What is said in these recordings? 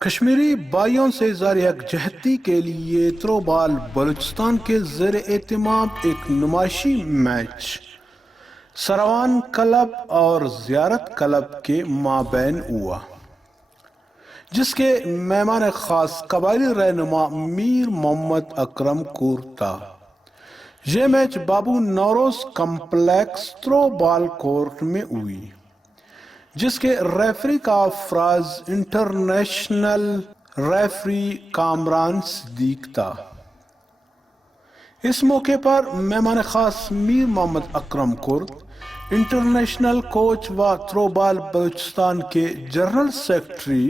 کشمیری بھائیوں سے اظہار یکجہتی کے لیے تھرو بال بلوچستان کے زیر اہتمام ایک نمائشی میچ سروان کلب اور زیارت کلب کے مابین ہوا، جس کے مہمان خاص قبائلی رہنما میر محمد اکرم کور تھا۔ یہ میچ بابو نوروز کمپلیکس تھرو بال کورٹ میں ہوئی، جس کے ریفری کا فراز انٹرنیشنل ریفری کامران صدیق تھا۔ اس موقع پر مہمان خاص میر محمد اکرم کورد، انٹرنیشنل کوچ و تھرو بال بلوچستان کے جنرل سیکرٹری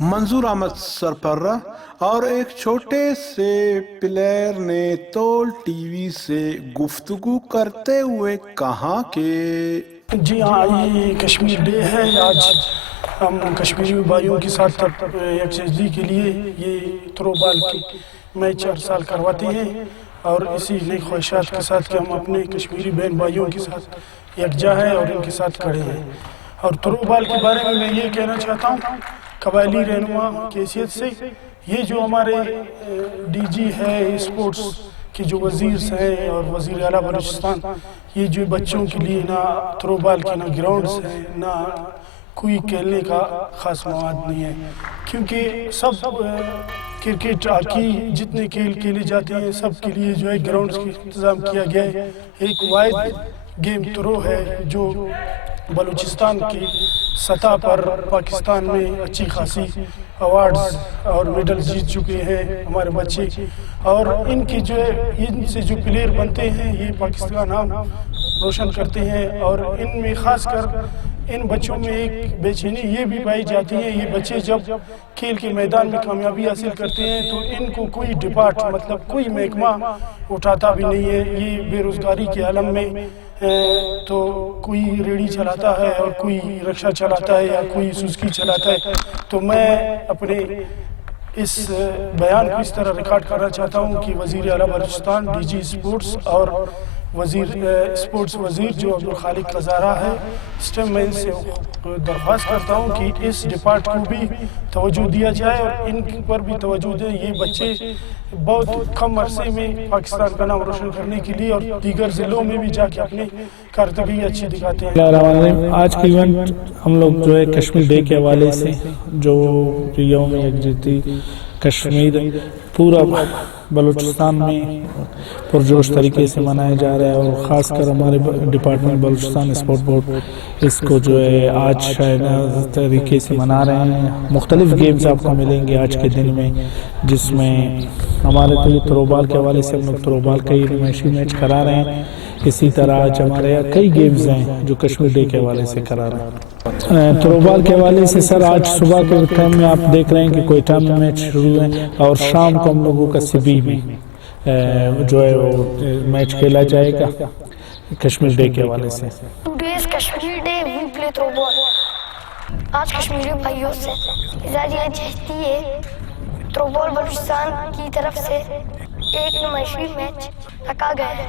منظور احمد سرپرہ اور ایک چھوٹے سے پلیئر نے تول ٹی وی سے گفتگو کرتے ہوئے کہا کہ جی ہاں، یہ کشمیر ڈے ہے۔ آج ہم کشمیری بھائیوں کے ساتھ یکجہتی کے لیے یہ تھرو بال کی میچ ہر سال کرواتے ہیں، اور اسی نئی خواہشات کے ساتھ کہ ہم اپنے کشمیری بہن بھائیوں کے ساتھ یکجا ہیں اور ان کے ساتھ کھڑے ہیں۔ اور تھرو بال کے بارے میں یہ کہنا چاہتا ہوں قبائلی رہنما کی حیثیت سے، یہ جو ہمارے ڈی جی ہے اسپورٹس کے جو وزیر ہیں اور وزیر اعلیٰ بلوچستان، یہ جو بچوں کے لیے نہ تھرو بال کے نہ گراؤنڈز ہیں، نہ کوئی کھیلنے کا خاص مواد نہیں ہے، کیونکہ سب کرکٹ ہاکی جتنے کھیل کھیلے جاتے ہیں سب کے لیے جو ہے گراؤنڈز کا انتظام کیا گیا ہے۔ ایک واحد گیم تھرو ہے جو بلوچستان کی سطح پر پاکستان میں اچھی خاصی ایوارڈز اور میڈلز جیت چکے ہیں ہمارے بچے، اور ان کی جو ہے ان سے جو پلیئر بنتے ہیں یہ پاکستان کا نام روشن کرتے ہیں۔ اور ان میں خاص کر ان بچوں میں ایک بے چینی یہ بھی پائی جاتی ہے، یہ بچے جب کھیل کے میدان میں کامیابی حاصل کرتے ہیں تو ان کو کوئی مطلب کوئی محکمہ اٹھاتا بھی نہیں ہے۔ یہ بے روزگاری کے عالم میں تو کوئی ریڑھی چلاتا ہے اور کوئی رکشہ چلاتا ہے یا کوئی سوزکی چلاتا ہے۔ تو میں اپنے اس بیان کو اس طرح ریکارڈ کرنا چاہتا ہوں کہ وزیر اعلیٰ بلوچستان، ڈی جی اسپورٹس اور اسپورٹس وزیر جو عبدالخالق قزارہ ہے، اس ٹائم میں ان سے درخواست کرتا ہوں کہ اس ڈپارٹ کو بھی توجہ دیا جائے اور ان پر بھی توجہ دیں۔ یہ بچے بہت کم عرصے میں پاکستان کا نام روشن کرنے کے لیے اور دیگر ضلعوں میں بھی جا کے اپنی کارکردگی اچھی دکھاتے ہیں۔ آج کی ایونٹ ہم لوگ جو ہے کشمیر ڈے کے حوالے سے جو یوم یکجہتی کشمیر پورا بلوچستان میں پرجوش طریقے سے منایا جا رہا ہے، اور خاص کر ہمارے ڈپارٹمنٹ بلوچستان اسپورٹ بورڈ اس کو جو ہے آج شائنہ طریقے سے منا رہے ہیں۔ مختلف گیمز آپ کو ملیں گے آج کے دن میں، جس میں ہمارے تھرو بال کے حوالے سے ہم لوگ تھرو بال کا ہی نمائشی میچ کرا رہے ہیں۔ اسی طرح آج ہمارے یہاں کئی گیمز ہیں جو کشمیر ڈے کے حوالے سے کرا رہے ہیں۔ تھرو بال کے حوالے سے سر آج صبح کے ٹائم میں آپ دیکھ رہے ہیں کہ کوئٹہ میں میچ شروع ہے، اور شام کو ہم لوگوں کا سبی میں جو ہے وہ میچ کھیلا جائے گا کشمیر ڈے کے حوالے سے۔ Kashmir day we play through ball. آج کشمیری بھائیوں سے اظہار یکجہتی ہے، تھرو بال بلوچستان کی طرف سے ایک نمائشی میچ رکھا گیا ہے۔